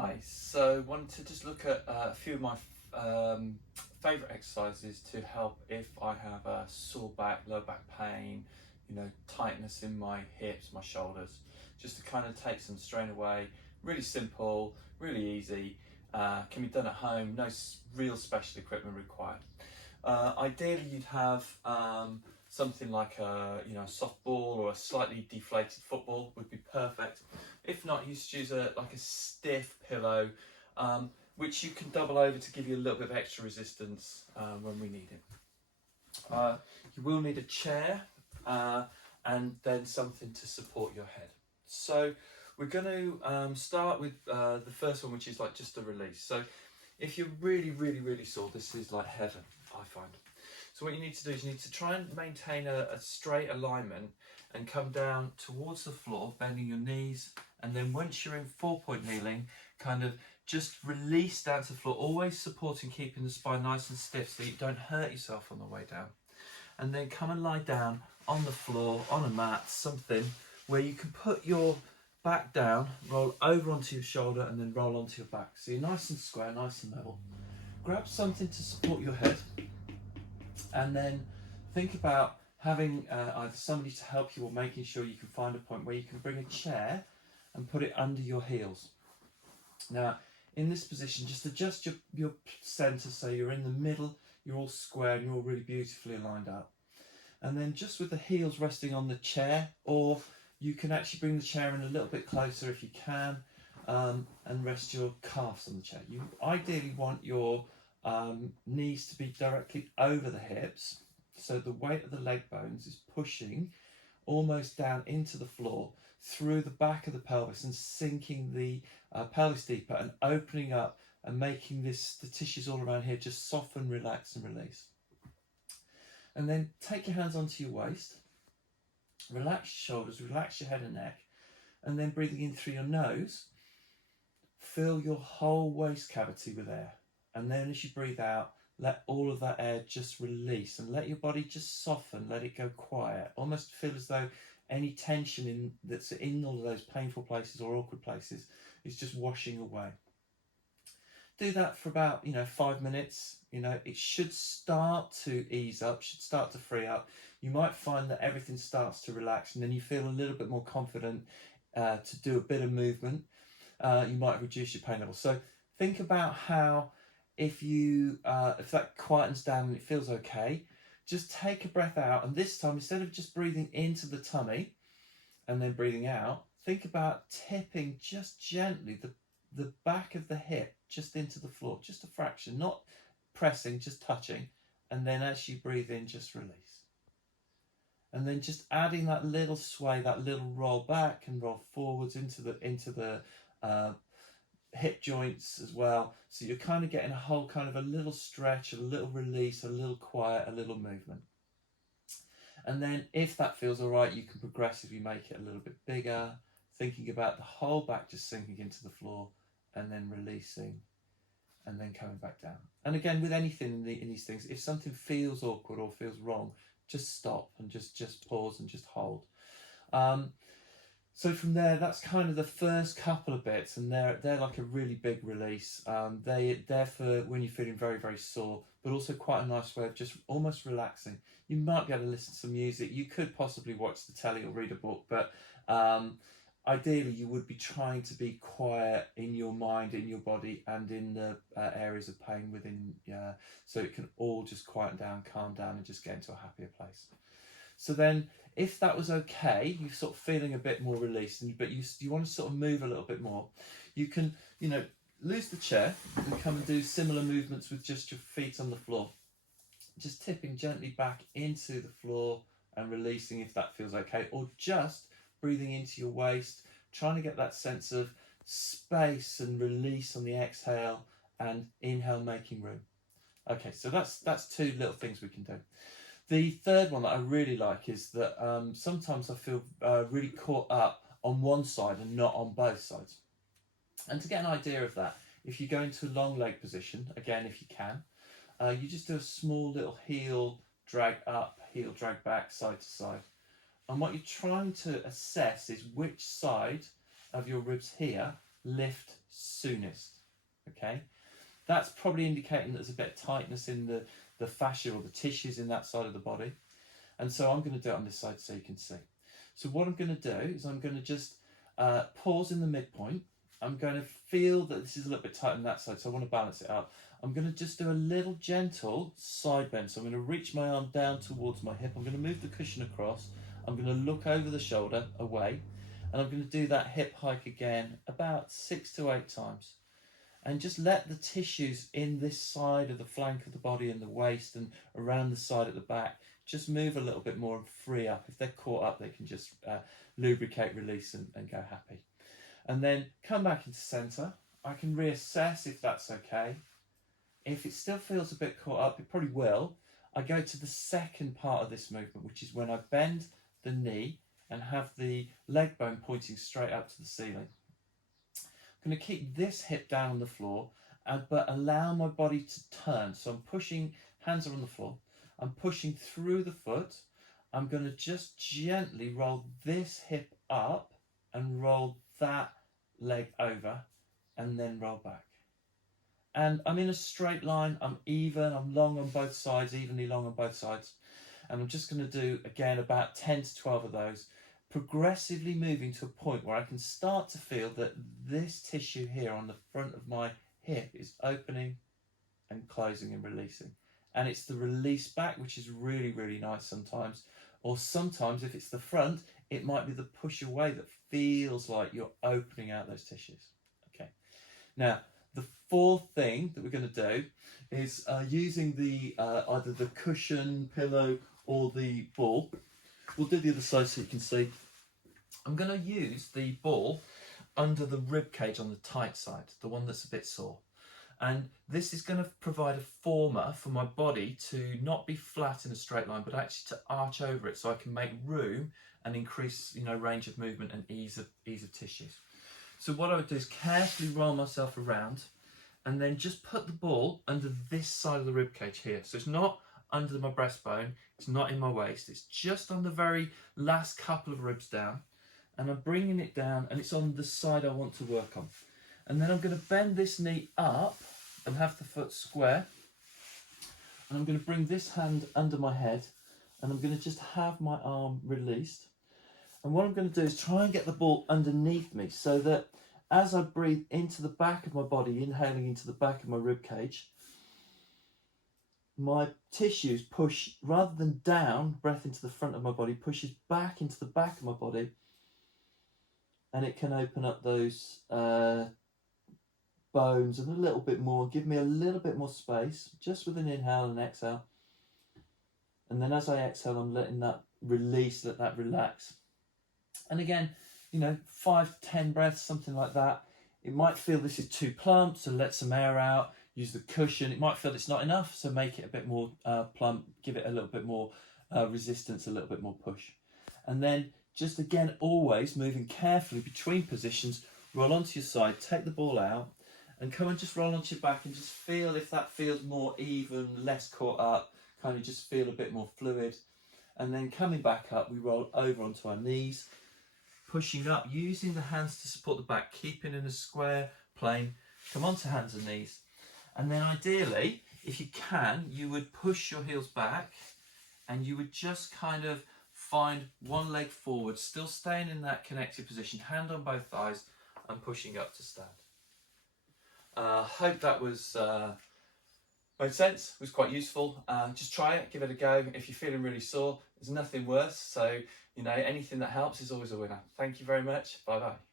Hi, so wanted to just look at a few of my favourite exercises to help if I have a sore back, low back pain, tightness in my hips, my shoulders, just to kind of take some strain away. Really simple, really easy, can be done at home, no real special equipment required. Ideally you'd have something like a softball or a slightly deflated football would be perfect. If not, you just use like a stiff pillow, which you can double over to give you a little bit of extra resistance when we need it. You will need a chair and then something to support your head. So we're going to start with the first one, which is like just a release. So if you're really sore, this is like heaven, I find. So what you need to do is you need to try and maintain a straight alignment and come down towards the floor, bending your knees, and then once you're in 4-point kneeling, kind of just release down to the floor, always supporting, keeping the spine nice and stiff so you don't hurt yourself on the way down. And then come and lie down on the floor, on a mat, something where you can put your back down, roll over onto your shoulder and then roll onto your back. So you're nice and square, nice and level. Grab something to support your head and then think about having either somebody to help you or making sure you can find a point where you can bring a chair and put it under your heels. Now in this position, just adjust your centre so you're in the middle, you're all square and you're all really beautifully lined up. And then just with the heels resting on the chair, or you can actually bring the chair in a little bit closer if you can, and rest your calves on the chair. You ideally want your knees to be directly over the hips, so the weight of the leg bones is pushing almost down into the floor through the back of the pelvis and sinking the pelvis deeper and opening up and making the tissues all around here just soften, relax and release. And then take your hands onto your waist, relax your shoulders, relax your head and neck, and then breathing in through your nose, fill your whole waist cavity with air. And then as you breathe out, let all of that air just release and let your body just soften, let it go quiet. Almost feel as though any tension that's in all of those painful places or awkward places is just washing away. Do that for about 5 minutes. It should start to ease up, should start to free up. You might find that everything starts to relax and then you feel a little bit more confident to do a bit of movement. You might reduce your pain level. So think about how if that quietens down and it feels okay, just take a breath out, and this time instead of just breathing into the tummy and then breathing out, think about tipping just gently the back of the hip just into the floor, just a fraction, not pressing, just touching, and then as you breathe in, just release. And then just adding that little sway, that little roll back and roll forwards into the hip joints as well. So you're kind of getting a whole kind of a little stretch, a little release, a little quiet, a little movement. And then if that feels all right, you can progressively make it a little bit bigger, thinking about the whole back just sinking into the floor and then releasing and then coming back down. And again, with anything in these things, if something feels awkward or feels wrong, just stop and just pause and just hold. So from there, that's kind of the first couple of bits, and they're like a really big release. They're for when you're feeling very sore, but also quite a nice way of just almost relaxing. You might be able to listen to some music. You could possibly watch the telly or read a book, but ideally you would be trying to be quiet in your mind, in your body, and in the areas of pain within, so it can all just quieten down, calm down, and just get into a happier place. So then, if that was okay, you're sort of feeling a bit more released, but you want to sort of move a little bit more, you can, lose the chair and come and do similar movements with just your feet on the floor. Just tipping gently back into the floor and releasing if that feels okay, or just breathing into your waist, trying to get that sense of space and release on the exhale, and inhale making room. Okay, so that's two little things we can do. The third one that I really like is that sometimes I feel really caught up on one side and not on both sides. And to get an idea of that, if you go into a long leg position, again if you can, you just do a small little heel drag up, heel drag back, side to side. And what you're trying to assess is which side of your ribs here lift soonest. Okay, that's probably indicating that there's a bit of tightness in the fascia or the tissues in that side of the body. And so I'm going to do it on this side so you can see. So what I'm going to do is I'm going to just pause in the midpoint. I'm going to feel that this is a little bit tight on that side, so I want to balance it out. I'm going to just do a little gentle side bend. So I'm going to reach my arm down towards my hip. I'm going to move the cushion across. I'm going to look over the shoulder away. And I'm going to do that hip hike again about 6 to 8 times. And just let the tissues in this side of the flank of the body and the waist and around the side at the back just move a little bit more and free up. If they're caught up, they can just lubricate, release and go happy. And then come back into centre. I can reassess if that's okay. If it still feels a bit caught up, it probably will. I go to the second part of this movement, which is when I bend the knee and have the leg bone pointing straight up to the ceiling. I'm going to keep this hip down on the floor, but allow my body to turn. So I'm pushing, hands are on the floor. I'm pushing through the foot. I'm going to just gently roll this hip up and roll that leg over and then roll back. And I'm in a straight line. I'm even. I'm long on both sides, evenly long on both sides. And I'm just going to do, again, about 10 to 12 of those, progressively moving to a point where I can start to feel that this tissue here on the front of my hip is opening and closing and releasing. And it's the release back, which is really, really nice sometimes. Or sometimes, if it's the front, it might be the push away that feels like you're opening out those tissues. Okay. Now, the fourth thing that we're going to do is using the either the cushion, pillow, or the ball. We'll do the other side so you can see. I'm going to use the ball under the rib cage on the tight side, the one that's a bit sore. And this is going to provide a former for my body to not be flat in a straight line, but actually to arch over it so I can make room and increase, range of movement and ease of tissues. So what I would do is carefully roll myself around and then just put the ball under this side of the rib cage here. So it's not under my breastbone, it's not in my waist, it's just on the very last couple of ribs down. And I'm bringing it down and it's on the side I want to work on. And then I'm going to bend this knee up and have the foot square. And I'm going to bring this hand under my head and I'm going to just have my arm released. And what I'm going to do is try and get the ball underneath me so that as I breathe into the back of my body, inhaling into the back of my rib cage, my tissues push, rather than down, breath into the front of my body, pushes back into the back of my body. And it can open up those bones and a little bit more, give me a little bit more space, just with an inhale and exhale. And then as I exhale, I'm letting that release, let that relax. And again, 5 to 10 breaths, something like that. It might feel this is too plump, so let some air out. Use the cushion. It might feel it's not enough, so make it a bit more plump. Give it a little bit more resistance, a little bit more push. And then just again, always moving carefully between positions. Roll onto your side, take the ball out, and come and just roll onto your back and just feel if that feels more even, less caught up. Kind of just feel a bit more fluid. And then coming back up, we roll over onto our knees. Pushing up, using the hands to support the back, keeping in a square plane. Come onto hands and knees. And then ideally, if you can, you would push your heels back and you would just kind of find one leg forward, still staying in that connected position, hand on both thighs and pushing up to stand. Hope that was made sense, was quite useful. Just try it, give it a go. If you're feeling really sore, there's nothing worse. So, anything that helps is always a winner. Thank you very much. Bye-bye.